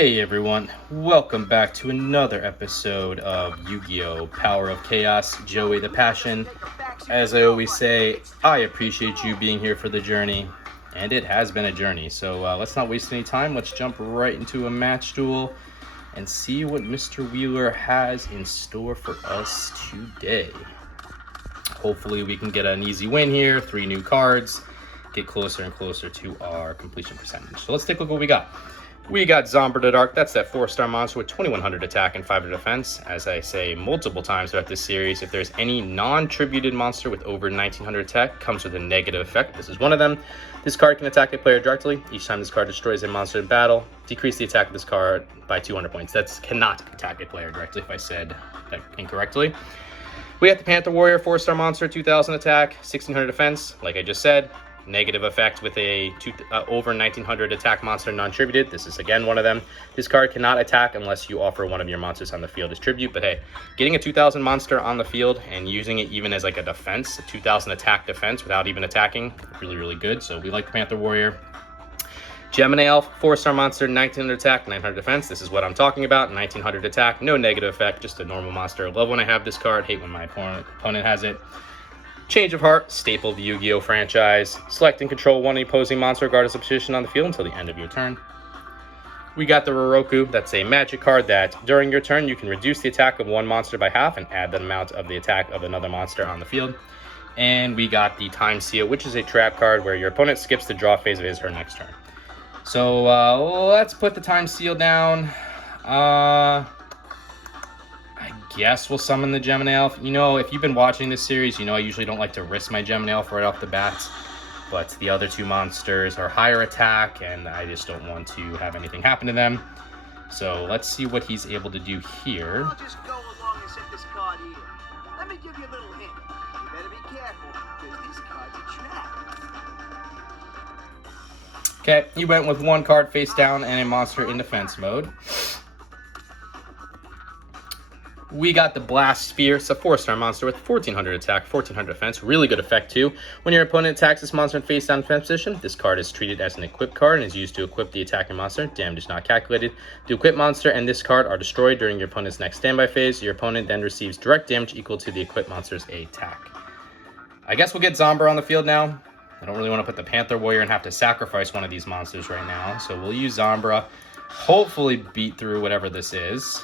Hey everyone, welcome back to another episode of Yu-Gi-Oh! Power of Chaos, Joey the Passion. As I always say, I appreciate you being here for the journey, and it has been a journey. So let's not waste any time, let's jump right into a match duel and see what Mr. Wheeler has in store for us today. Hopefully we can get an easy win here, 3 new cards, get closer and closer to our completion percentage. So let's take a look at what we got. We got Zombra the Dark. That's that 4-star monster with 2100 attack and 500 defense. As I say multiple times throughout this series, if there's any non-tributed monster with over 1900 attack, comes with a negative effect. This is one of them. This card can attack a player directly. Each time this card destroys a monster in battle, decrease the attack of this card by 200 points. That cannot attack a player directly, if I said that incorrectly. We have the Panther Warrior, 4-star monster, 2000 attack, 1600 defense. Like I just said, negative effect with a over 1900 attack monster non-tributed. This is again one of them. This card cannot attack unless you offer one of your monsters on the field as tribute. But hey, getting a 2000 monster on the field and using it even as like a defense, a 2000 attack defense without even attacking, really good. So we like the Panther Warrior. Gemini Elf, 4-star monster, 1900 attack, 900 defense. This is what I'm talking about. 1900 attack, no negative effect, just a normal monster. Love when I have this card, hate when my opponent has it. Change of Heart, staple of the Yu-Gi-Oh! Franchise. Select and control one opposing monster regardless of position on the field until the end of your turn. We got the Roroku. That's a magic card that during your turn you can reduce the attack of one monster by half and add the amount of the attack of another monster on the field. And we got the Time Seal, which is a trap card where your opponent skips the draw phase of his or her next turn. So let's put the Time Seal down. I guess we'll summon the Gemini Elf. You know, if you've been watching this series, you know I usually don't like to risk my Gemini Elf right off the bat. But the other 2 monsters are higher attack, and I just don't want to have anything happen to them. So let's see what he's able to do here. I'll just go along and set this card here. Let me give you a little hint. You better be careful, because this card's a trap. Okay, he went with 1 card face down and a monster in defense mode. We got the Blast Sphere. It's a 4-star monster with 1400 attack, 1400 defense. Really good effect too. When your opponent attacks this monster in face down defense position, this card is treated as an equip card and is used to equip the attacking monster. Damage is not calculated. The equip monster and this card are destroyed during your opponent's next standby phase. Your opponent then receives direct damage equal to the equip monster's attack. I guess we'll get Zombra on the field now. I don't really want to put the Panther Warrior and have to sacrifice one of these monsters right now. So we'll use Zombra. Hopefully beat through whatever this is.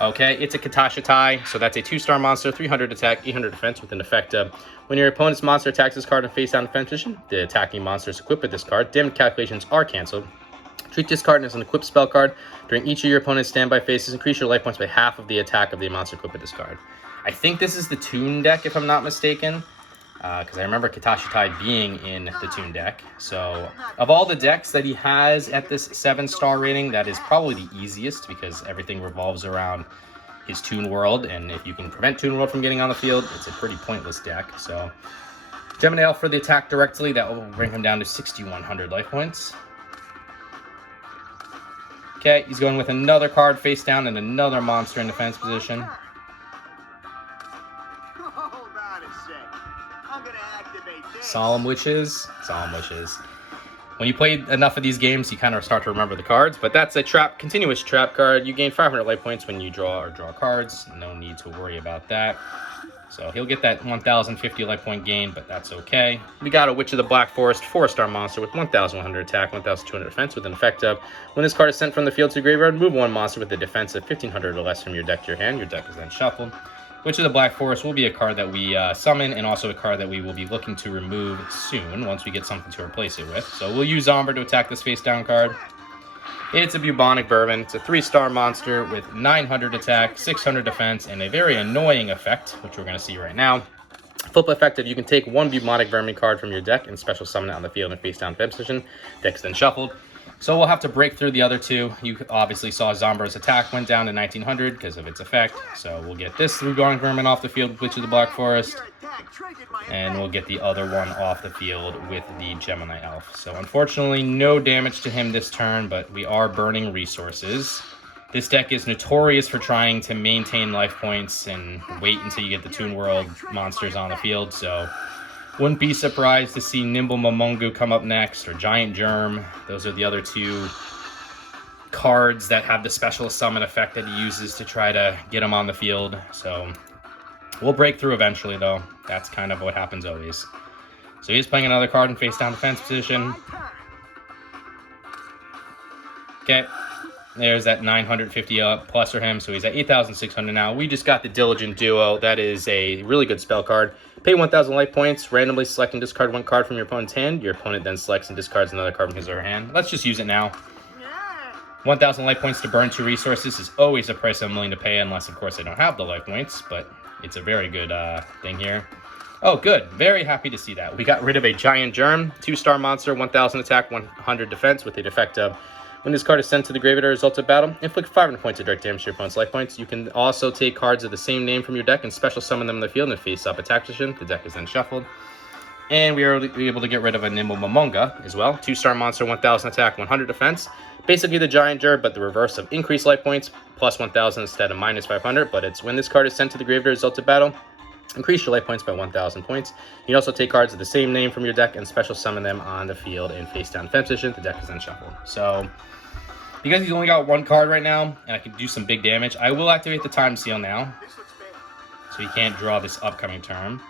Okay, it's a Katashitai, so that's a 2-star monster, 300 attack, 800 defense with an effect of when your opponent's monster attacks this card in face down defense position, the attacking monster is equipped with this card. Damage calculations are canceled. Treat this card as an equipped spell card. During each of your opponent's standby phases, increase your life points by half of the attack of the monster equipped with this card. I think this is the Toon deck, if I'm not mistaken, because I remember Katashitai being in the Toon deck. So, of all the decks that he has at this 7-star rating, that is probably the easiest because everything revolves around his Toon World, and if you can prevent Toon World from getting on the field, it's a pretty pointless deck. So, Gemini Elf for the attack directly, that will bring him down to 6,100 life points. Okay, he's going with another card face down and another monster in defense position. Solemn Wishes. When you play enough of these games, you kind of start to remember the cards, but that's a continuous trap card. You gain 500 life points when you draw cards. No need to worry about that. So he'll get that 1,050 life point gain, but that's okay. We got a Witch of the Black Forest, 4-star monster with 1,100 attack, 1,200 defense with an effect of when this card is sent from the field to the graveyard, move 1 monster with a defense of 1,500 or less from your deck to your hand. Your deck is then shuffled. Witch of the Black Forest will be a card that we summon, and also a card that we will be looking to remove soon once we get something to replace it with. So we'll use Zombra to attack this face down card. It's a Bubonic Bourbon. It's a 3-star monster with 900 attack, 600 defense, and a very annoying effect, which we're going to see right now. Flip effective, you can take 1 Bubonic Vermin card from your deck and special summon it on the field in face down defense position. Deck's then shuffled. So we'll have to break through the other 2. You obviously saw Zombra's attack went down to 1900 because of its effect. So we'll get this Bubonic Vermin off the field with Witch of the Black Forest. And we'll get the other one off the field with the Gemini Elf. So unfortunately, no damage to him this turn, but we are burning resources. This deck is notorious for trying to maintain life points and wait until you get the Toon World monsters on the field. So wouldn't be surprised to see Nimble Momongu come up next, or Giant Germ. Those are the other 2 cards that have the special summon effect that he uses to try to get him on the field. So we'll break through eventually, though. That's kind of what happens always. So he's playing another card in face down defense position. Okay, there's that 950 plus for him, so he's at 8,600 now. We just got the Diligent Duo. That is a really good spell card. Pay 1,000 life points, randomly select and discard one card from your opponent's hand. Your opponent then selects and discards another card from his or her hand. Let's just use it now. 1,000 life points to burn 2 resources is always a price I'm willing to pay, unless, of course, I don't have the life points, but it's a very good thing here. Oh, good. Very happy to see that. We got rid of a Giant Germ, 2-star monster, 1,000 attack, 100 defense, with a defect of when this card is sent to the graveyard as a result of battle, inflict 500 points of direct damage to your opponent's life points. You can also take cards of the same name from your deck and special summon them in the field in a face-up attack position. The deck is then shuffled. And we are able to get rid of a Nimble Momonga as well. 2-star monster, 1,000 attack, 100 defense. Basically the Giant Germ, but the reverse of increased life points, plus 1,000 instead of minus 500. But it's when this card is sent to the graveyard as a result of battle, increase your life points by 1,000 points. You can also take cards of the same name from your deck and special summon them on the field in face-down defense position. The deck is then shuffled. So, because he's only got 1 card right now, and I can do some big damage, I will activate the Time Seal now, so he can't draw this upcoming turn.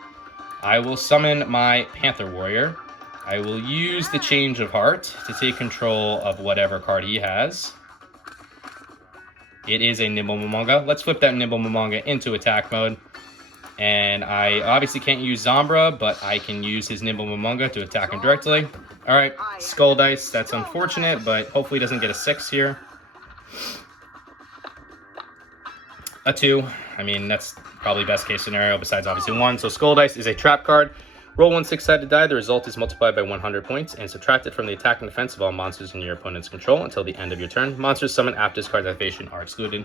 I will summon my Panther Warrior. I will use the Change of Heart to take control of whatever card he has. It is a Nimble Momonga. Let's flip that Nimble Momonga into attack mode. And I obviously can't use Zombra, but I can use his Nimble Momonga to attack him directly. Alright, Skull Dice. That's unfortunate, but hopefully he doesn't get a 6 here. A 2. I mean, that's probably best case scenario, besides obviously 1. So Skull Dice is a trap card. Roll 1 6-sided die. The result is multiplied by 100 points and subtracted from the attack and defense of all monsters in your opponent's control until the end of your turn. Monsters summoned after this card's activation are excluded.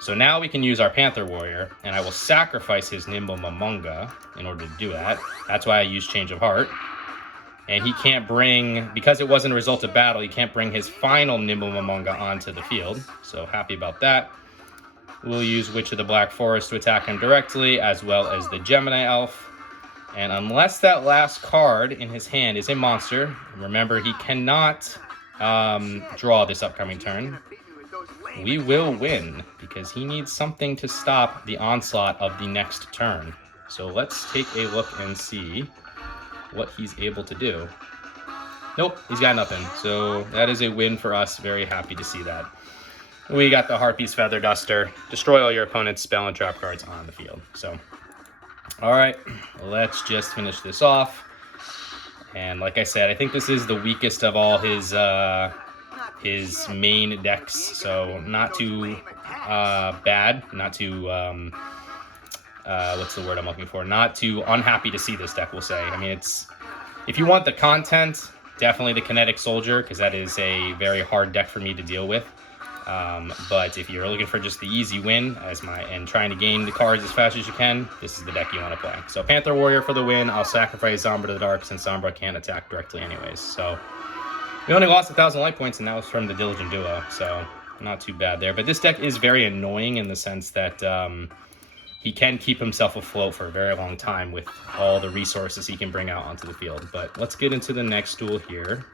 So now we can use our Panther Warrior, and I will sacrifice his Nimble Momonga in order to do that. That's why I use Change of Heart. And he can't bring, because it wasn't a result of battle, he can't bring his final Nimble Momonga onto the field. So happy about that. We'll use Witch of the Black Forest to attack him directly, as well as the Gemini Elf. And unless that last card in his hand is a monster, remember he cannot draw this upcoming turn, we will win, because he needs something to stop the onslaught of the next turn. So let's take a look and see what he's able to do. Nope, he's got nothing. So that is a win for us. Very happy to see that. We got the Harpy's Feather Duster. Destroy all your opponent's spell and trap cards on the field. So, alright, let's just finish this off. And like I said, I think this is the weakest of all his main decks, so not too bad, not too what's the word I'm looking for, not too unhappy to see this deck, we'll say. I mean, it's, if you want the content, definitely the Kinetic Soldier, because that is a very hard deck for me to deal with. But if you're looking for just the easy win and trying to gain the cards as fast as you can, this is the deck you want to play. So Panther Warrior for the win. I'll sacrifice Zombra to the Dark since Zombra can't attack directly anyways. So we only lost 1,000 life points, and that was from the Diligent Duo, so not too bad there. But this deck is very annoying in the sense that he can keep himself afloat for a very long time with all the resources he can bring out onto the field. But let's get into the next duel here.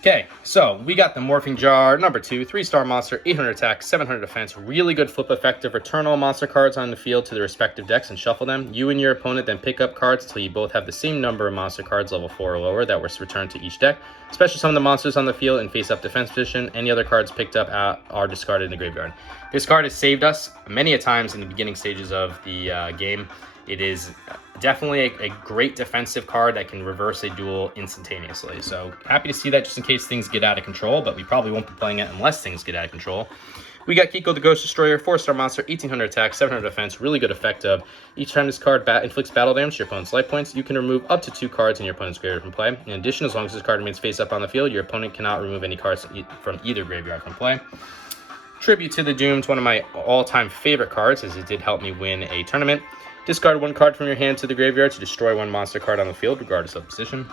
Okay, so we got the Morphing Jar, number 2, 3-star monster, 800 attack, 700 defense. Really good flip effective. Return all monster cards on the field to the respective decks and shuffle them. You and your opponent then pick up cards until you both have the same number of monster cards, level 4 or lower, that were returned to each deck. Special summon the monsters on the field in face-up defense position. Any other cards picked up are discarded in the graveyard. This card has saved us many a times in the beginning stages of the game. It is definitely a great defensive card that can reverse a duel instantaneously. So happy to see that just in case things get out of control, but we probably won't be playing it unless things get out of control. We got Kiko the Ghost Destroyer, 4-star monster, 1,800 attack, 700 defense. Really good effect of each time this card inflicts battle damage to your opponent's life points, you can remove up to 2 cards in your opponent's graveyard from play. In addition, as long as this card remains face up on the field, your opponent cannot remove any cards from either graveyard from play. Tribute to the Doomed, one of my all-time favorite cards, as it did help me win a tournament. Discard 1 card from your hand to the graveyard to destroy 1 monster card on the field, regardless of position.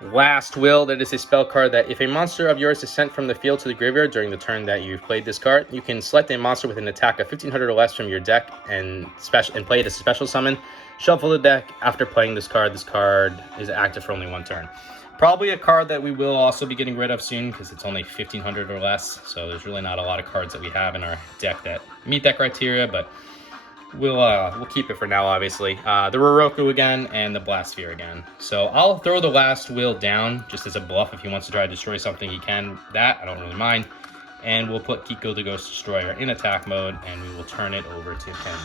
Last Will, that is a spell card that if a monster of yours is sent from the field to the graveyard during the turn that you've played this card, you can select a monster with an attack of 1,500 or less from your deck and play it as a special summon. Shuffle the deck. After playing this card is active for only 1 turn. Probably a card that we will also be getting rid of soon because it's only 1,500 or less. So there's really not a lot of cards that we have in our deck that meet that criteria, but we'll keep it for now, obviously. The Roroku again and the Blastsphere again. So I'll throw the last will down just as a bluff. If he wants to try to destroy something, he can. That, I don't really mind. And we'll put Kiko the Ghost Destroyer in attack mode, and we will turn it over to him.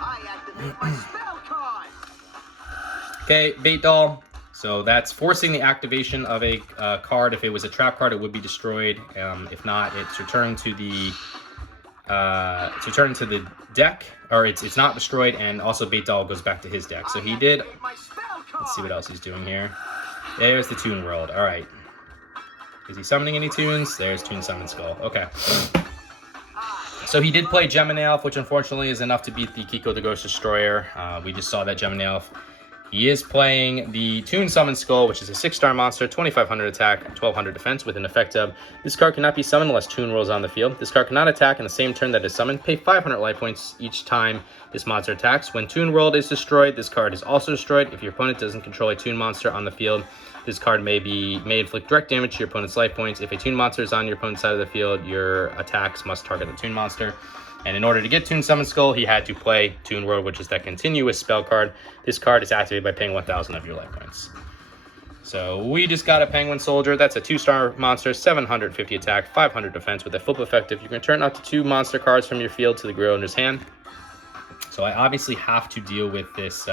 I activate my spell card. Okay, Bait Doll. So that's forcing the activation of a card. If it was a trap card, it would be destroyed. If not, it's returned to the deck, or it's not destroyed, and also Bait Doll goes back to his deck. So he did. Let's see what else he's doing here. There's the Toon World. All right. Is he summoning any tunes? There's Toon Summon Skull. Okay. So he did play Gemini Elf, which unfortunately is enough to beat the Kiko the Ghost Destroyer. We just saw that Gemini Elf. He is playing the Toon Summon Skull, which is a 6-star monster, 2,500 attack, 1,200 defense, with an effect of this card cannot be summoned unless Toon rolls on the field. This card cannot attack in the same turn that is summoned. Pay 500 life points each time this monster attacks. When Toon World is destroyed, this card is also destroyed. If your opponent doesn't control a Toon monster on the field, this card may inflict direct damage to your opponent's life points. If a Toon monster is on your opponent's side of the field, your attacks must target the Toon monster. And in order to get Toon Summon Skull, he had to play Toon World, which is that continuous spell card. This card is activated by paying 1,000 of your life points. So we just got a Penguin Soldier. That's a 2-star monster, 750 attack, 500 defense with a flip effective. You can turn up to 2 monster cards from your field to the Grill owner's hand. So I obviously have to deal with this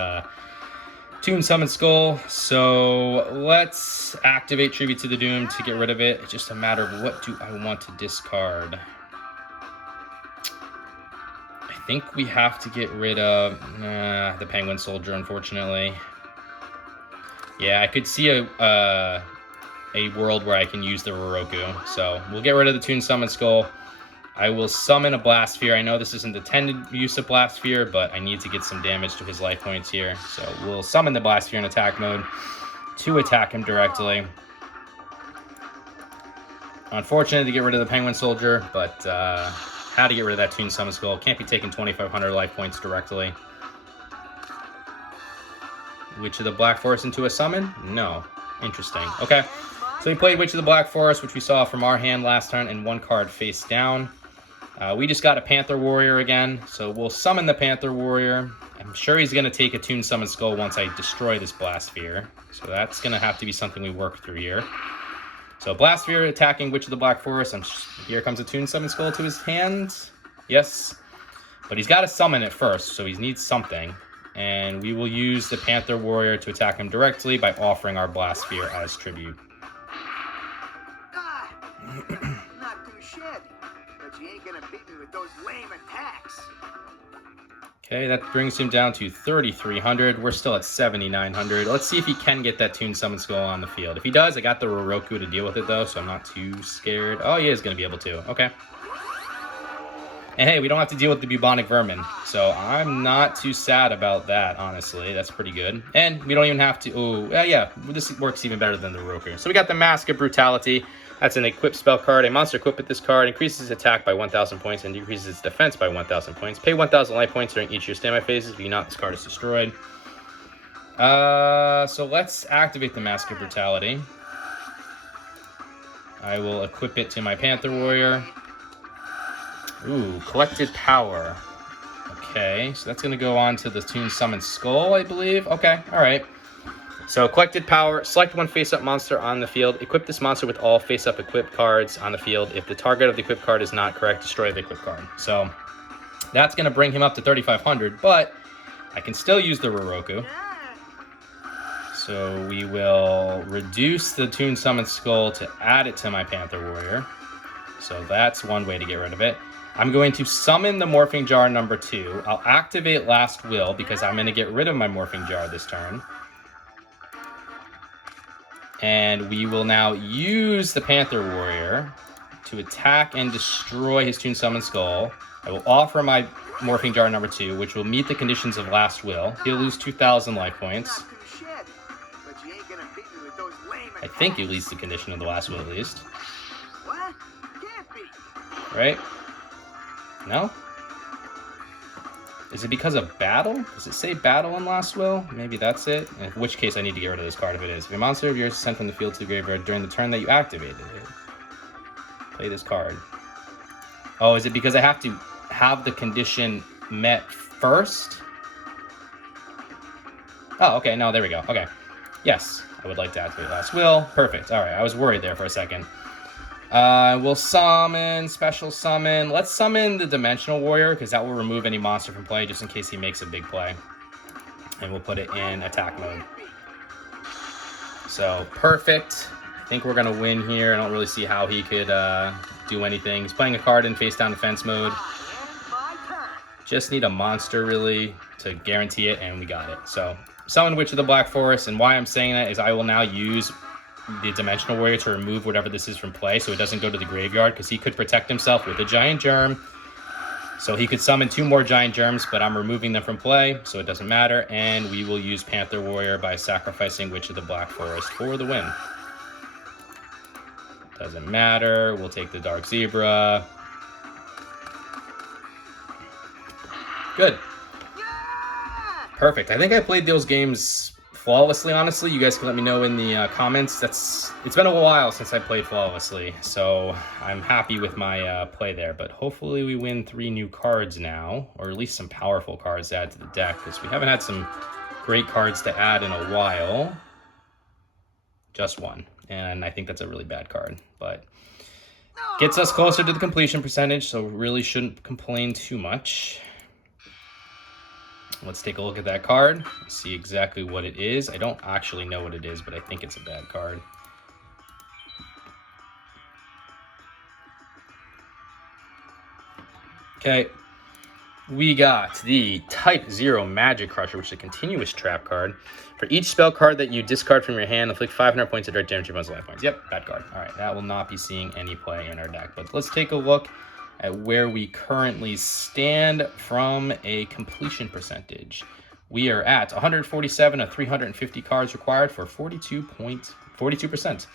Toon Summon Skull. So let's activate Tribute to the Doom to get rid of it. It's just a matter of what do I want to discard. I think we have to get rid of the Penguin Soldier, unfortunately. Yeah, I could see a world where I can use the Roroku. So we'll get rid of the Toon Summon Skull. I will summon a Blastsphere. I know this isn't the intended use of Blastsphere, but I need to get some damage to his life points here. So we'll summon the Blastsphere in attack mode to attack him directly. Unfortunate to get rid of the Penguin Soldier, but how to get rid of that Toon Summon Skull. Can't be taking 2,500 life points directly. Witch of the Black Forest into a summon? No. Interesting. Okay. So we played Witch of the Black Forest, which we saw from our hand last turn, and 1 card face down. We just got a Panther Warrior again, so we'll summon the Panther Warrior. I'm sure he's going to take a Toon Summon Skull once I destroy this Blastsphere. So that's going to have to be something we work through here. So Blastsphere attacking Witch of the Black Forest. Here comes a Toon Summon Skull to his hand. Yes. But he's got to summon it first, so he needs something. And we will use the Panther Warrior to attack him directly by offering our Blastsphere as tribute. Not too shabby, but you ain't gonna beat me with those lame attacks. Okay, that brings him down to 3,300. We're still at 7,900. Let's see if he can get that Toon Summon Skull on the field. If he does, I got the Roroku to deal with it, though, so I'm not too scared. Oh, he is going to be able to. Okay. And hey, we don't have to deal with the Bubonic Vermin, so I'm not too sad about that, honestly. That's pretty good. And we don't even have to... Oh, yeah, this works even better than the Roroku. So we got the Mask of Brutality. That's an equipped spell card. A monster equipped with this card increases attack by 1,000 points and decreases its defense by 1,000 points. Pay 1,000 life points during each of your standby phases. If you not, this card is destroyed. So let's activate the Mask of Brutality. I will equip it to my Panther Warrior. Ooh, Collected Power. Okay, so that's going to go on to the Toon Summon Skull, I believe. Okay, all right. So, Collected Power, select 1 face-up monster on the field. Equip this monster with all face-up equipped cards on the field. If the target of the equipped card is not correct, destroy the equipped card. So, that's going to bring him up to 3,500, but I can still use the Roroku. So, we will reduce the Toon Summon Skull to add it to my Panther Warrior. So, that's one way to get rid of it. I'm going to summon the Morphing Jar number 2. I'll activate Last Will because I'm going to get rid of my Morphing Jar this turn. And we will now use the Panther Warrior to attack and destroy his Toon Summon Skull. I will offer my Morphing Jar number 2, which will meet the conditions of Last Will. He'll lose 2,000 life points. I think he leads the condition of the Last Will at least. What? Can't be. Right? No? Is it because of battle? Does it say battle in Last Will? Maybe that's it. In which case I need to get rid of this card if it is. If a monster of yours is sent from the field to the graveyard during the turn that you activated it, play this card. Oh, is it because I have to have the condition met first? Oh, okay. No, there we go. Okay. Yes, I would like to activate Last Will. Perfect. All right. I was worried there for a second. We'll summon, special summon. Let's summon the Dimensional Warrior, because that will remove any monster from play, just in case he makes a big play. And we'll put it in attack mode. So, perfect. I think we're going to win here. I don't really see how he could do anything. He's playing a card in face-down defense mode. Just need a monster, really, to guarantee it, and we got it. So, summon Witch of the Black Forest, and why I'm saying that is I will now use the Dimensional Warrior to remove whatever this is from play, so it doesn't go to the graveyard, because he could protect himself with a Giant Germ. So he could summon 2 more Giant Germs, but I'm removing them from play, so it doesn't matter. And we will use Panther Warrior by sacrificing Witch of the Black Forest for the win. Doesn't matter. We'll take the Dark Zebra. Good. Perfect. I think I played those games flawlessly, honestly. You guys can let me know in the comments. It's been a while since I played flawlessly, so I'm happy with my play there. But hopefully we win 3 new cards now, or at least some powerful cards to add to the deck, because we haven't had some great cards to add in a while. Just 1, and I think that's a really bad card, but gets us closer to the completion percentage, so really shouldn't complain too much. Let's take a look at that card, see exactly what it is. I don't actually know what it is, but I think it's a bad card. Okay, we got the Type 0 Magic Crusher, which is a continuous trap card. For each spell card that you discard from your hand, inflict 500 points of direct damage to your opponent's life points. Yep, bad card. All right, that will not be seeing any play in our deck. But let's take a look at where we currently stand from a completion percentage. We are at 147 of 350 cards required for 42%.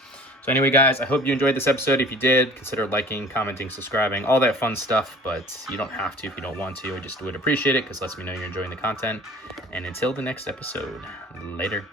So anyway, guys, I hope you enjoyed this episode. If you did, consider liking, commenting, subscribing, all that fun stuff, but you don't have to if you don't want to. I just would appreciate it because it lets me know you're enjoying the content. And until the next episode, later.